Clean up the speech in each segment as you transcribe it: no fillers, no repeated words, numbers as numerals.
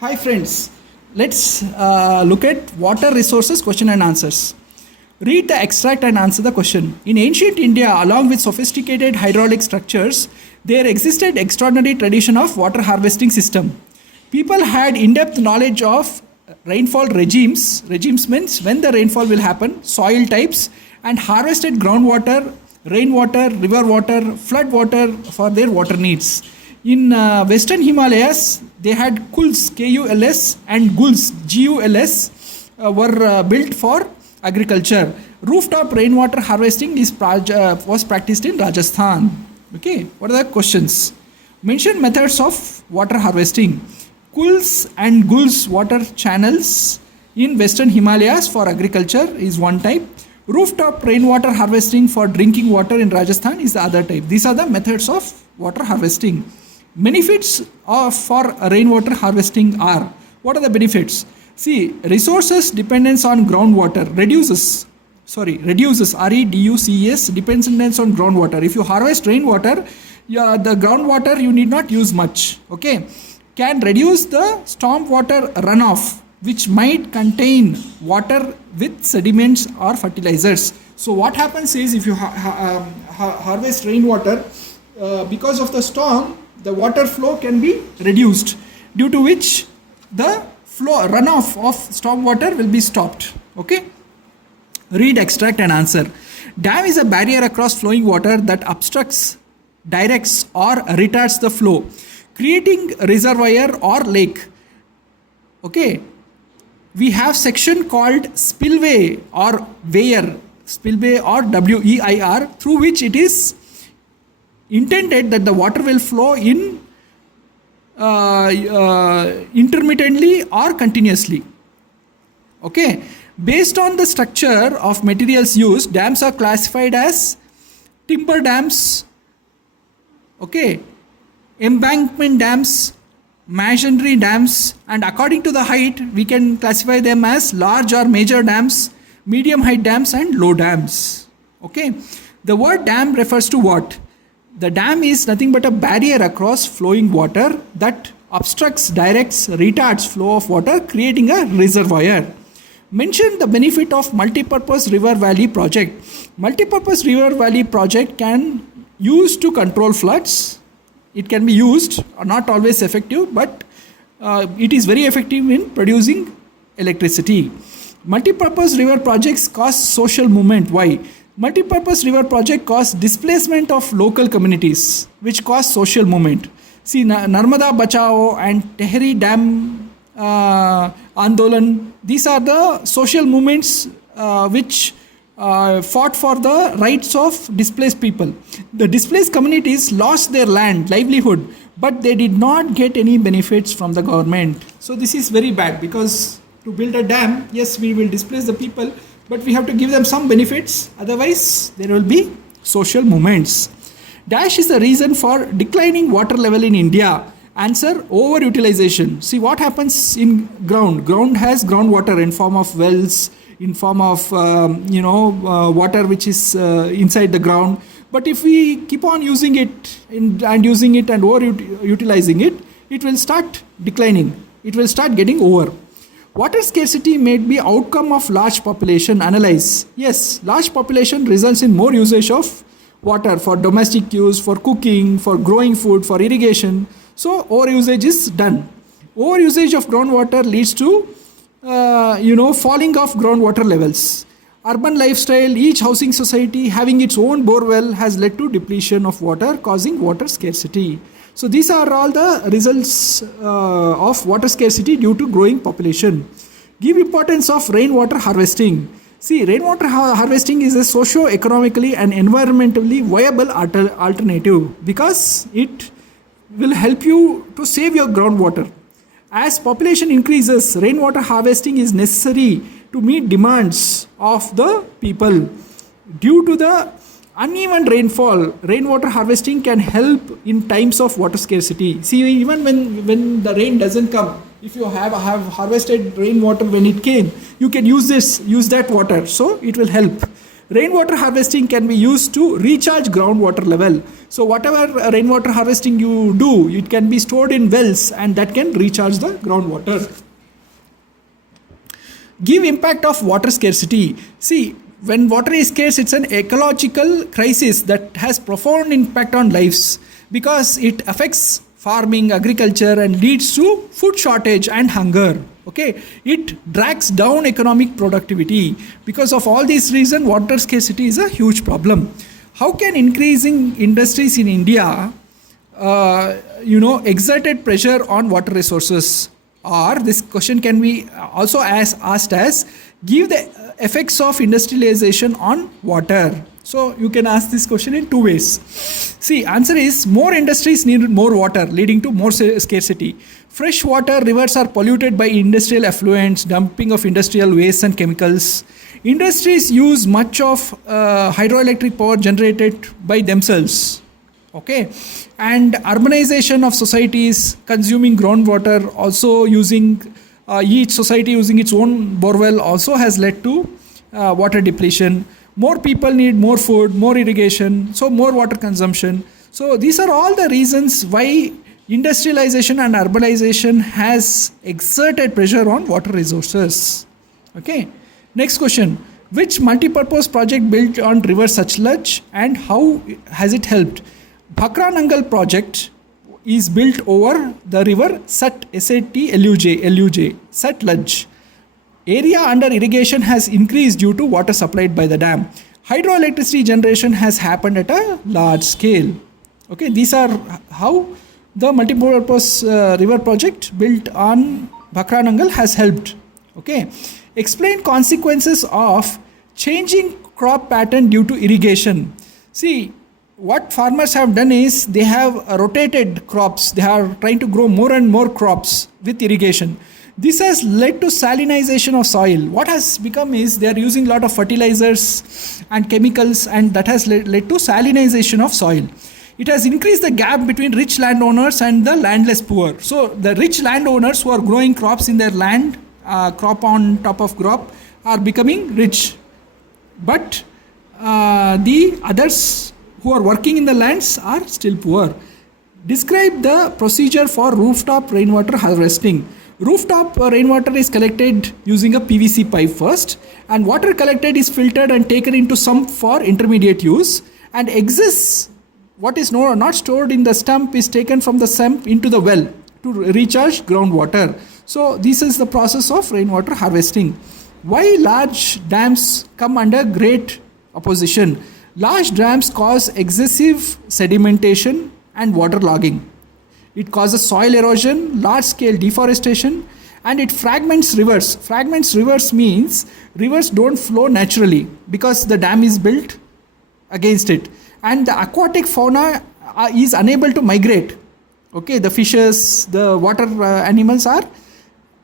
Hi friends, let's look at water resources question and answers. Read the extract and answer the question. In ancient India, along with sophisticated hydraulic structures, there existed extraordinary tradition of water harvesting system. People had in-depth knowledge of rainfall regimes. Regimes means when the rainfall will happen, soil types, and harvested groundwater, rainwater, river water, flood water for their water needs. In Western Himalayas, they had kuls, KULS, and guls, GULS, were built for agriculture. Rooftop rainwater harvesting was practiced in Rajasthan. Okay, what are the questions? Mention methods of water harvesting. Kuls and guls water channels in Western Himalayas for agriculture is one type. Rooftop rainwater harvesting for drinking water in Rajasthan is the other type. These are the methods of water harvesting. Benefits for rainwater harvesting are, what are the benefits? See, resources dependence on groundwater reduces, REDUCES, dependence on groundwater. If you harvest rainwater, the groundwater you need not use much. Okay, can reduce the stormwater runoff, which might contain water with sediments or fertilizers. So what happens is, if you harvest rainwater, because of the storm, the water flow can be reduced, due to which the runoff of storm water will be stopped. Okay. Read, extract and answer. Dam is a barrier across flowing water that obstructs, directs or retards the flow, creating a reservoir or lake. Okay. We have section called spillway or weir, spillway or WEIR, through which it is intended that the water will flow in intermittently or continuously. Okay, based on the structure of materials used, dams are classified as timber dams, okay, embankment dams, masonry dams, and according to the height we can classify them as large or major dams, medium height dams and low dams. Okay, the word dam refers to what? The dam is nothing but a barrier across flowing water that obstructs, directs, retards flow of water, creating a reservoir. Mention the benefit of multipurpose river valley project. Multipurpose river valley project can use to control floods. It can be used, not always effective, but it is very effective in producing electricity. Multipurpose river projects cause social movement. Why? Multipurpose river project cause displacement of local communities, which cause social movement. See, Narmada Bachao and Tehri Dam Andolan, these are the social movements which fought for the rights of displaced people. The displaced communities lost their land, livelihood, but they did not get any benefits from the government. So this is very bad, because to build a dam, yes, we will displace the people, but we have to give them some benefits, otherwise there will be social movements. Dash is the reason for declining water level in India. Answer, overutilization. See what happens in ground. Ground has groundwater in form of wells, in form of water which is inside the ground. But if we keep on using it and overutilizing it, it will start declining. It will start getting over. Water scarcity may be outcome of large population. Analyze. Yes, large population results in more usage of water for domestic use, for cooking, for growing food, for irrigation. So overusage is done. Overusage of groundwater leads to falling of groundwater levels. Urban lifestyle, each housing society having its own borewell has led to depletion of water, causing water scarcity. So these are all the results of water scarcity due to growing population. Give importance of rainwater harvesting. See, rainwater harvesting is a socio-economically and environmentally viable alternative, because it will help you to save your groundwater. As population increases, rainwater harvesting is necessary to meet demands of the people. Due to the uneven rainfall, rainwater harvesting can help in times of water scarcity. See, even when the rain doesn't come, if you have harvested rainwater when it came, you can use that water, so it will help. Rainwater harvesting can be used to recharge groundwater level. So whatever rainwater harvesting you do, it can be stored in wells and that can recharge the groundwater. Give impact of water scarcity. See, when water is scarce, it's an ecological crisis that has profound impact on lives because it affects farming, agriculture, and leads to food shortage and hunger. Okay, it drags down economic productivity. Because of all these reasons, water scarcity is a huge problem. How can increasing industries in India, exerted pressure on water resources? Or this question can be also asked as, give the effects of industrialization on water. So you can ask this question in two ways. See, answer is more industries need more water, leading to more scarcity. Freshwater rivers are polluted by industrial effluents, dumping of industrial waste and chemicals. Industries use much of hydroelectric power generated by themselves. Okay, and urbanization of societies consuming groundwater, also using each society using its own borewell, also has led to water depletion. More people need more food, more irrigation, so more water consumption. So these are all the reasons why industrialization and urbanization has exerted pressure on water resources. Okay, next question. Which multipurpose project built on river Sutlej and how has it helped? Bhakra Nangal project is built over the river Sutlej. Area under irrigation has increased due to water supplied by the dam. Hydroelectricity generation has happened at a large scale. Okay, these are how the multipurpose river project built on Bhakra Nangal has helped. Okay, explain consequences of changing crop pattern due to irrigation. See, what farmers have done is they have rotated crops. They are trying to grow more and more crops with irrigation. This has led to salinization of soil. What has become is they are using a lot of fertilizers and chemicals, and that has led to salinization of soil. It has increased the gap between rich landowners and the landless poor. So the rich landowners who are growing crops in their land, crop on top of crop, are becoming rich. But the others who are working in the lands are still poor. Describe the procedure for rooftop rainwater harvesting. Rooftop rainwater is collected using a PVC pipe first, and water collected is filtered and taken into sump for intermediate use, and excess what is not stored in the sump is taken from the sump into the well to recharge groundwater. So this is the process of rainwater harvesting. Why large dams come under great opposition? Large dams cause excessive sedimentation and waterlogging. It causes soil erosion, large-scale deforestation, and it fragments rivers. Fragments rivers means rivers don't flow naturally because the dam is built against it. And the aquatic fauna is unable to migrate. Okay, the fishes, the water animals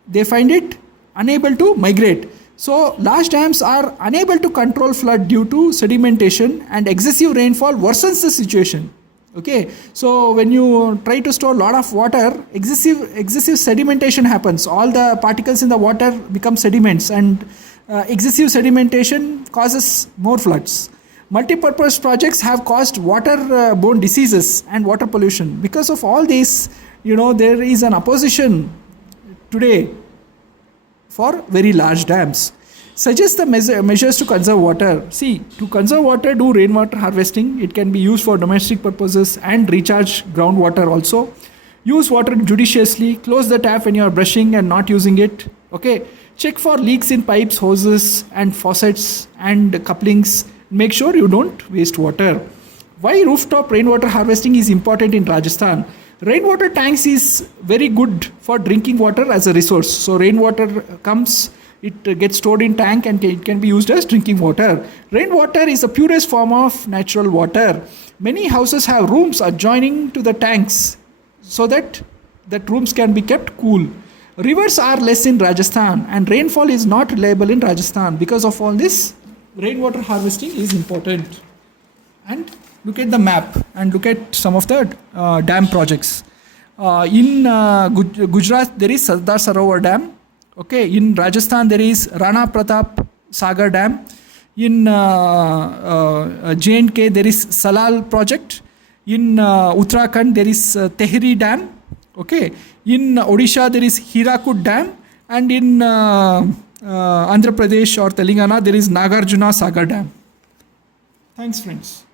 they find it unable to migrate. So large dams are unable to control flood due to sedimentation, and excessive rainfall worsens the situation. Okay, so when you try to store a lot of water, excessive sedimentation happens. All the particles in the water become sediments, and excessive sedimentation causes more floods. Multipurpose projects have caused water-borne diseases and water pollution. Because of all this, there is an opposition today for very large dams. Suggest the measures to conserve water. See, to conserve water, do rainwater harvesting. It can be used for domestic purposes and recharge groundwater also. Use water judiciously. Close the tap when you are brushing and not using it. Okay. Check for leaks in pipes, hoses, and faucets and couplings. Make sure you don't waste water. Why rooftop rainwater harvesting is important in Rajasthan? Rainwater tanks is very good for drinking water as a resource. So rainwater comes, it gets stored in tank and it can be used as drinking water. Rainwater is the purest form of natural water. Many houses have rooms adjoining to the tanks so that rooms can be kept cool. Rivers are less in Rajasthan and rainfall is not reliable in Rajasthan. Because of all this, rainwater harvesting is important. And look at the map and look at some of the dam projects. In Gujarat, there is Sardar Sarovar Dam. Okay, in Rajasthan, there is Rana Pratap Sagar Dam. In J&K, there is Salal project. In Uttarakhand, there is Tehri Dam. Okay. In Odisha, there is Hirakud Dam. And in Andhra Pradesh or Telangana, there is Nagarjuna Sagar Dam. Thanks, friends.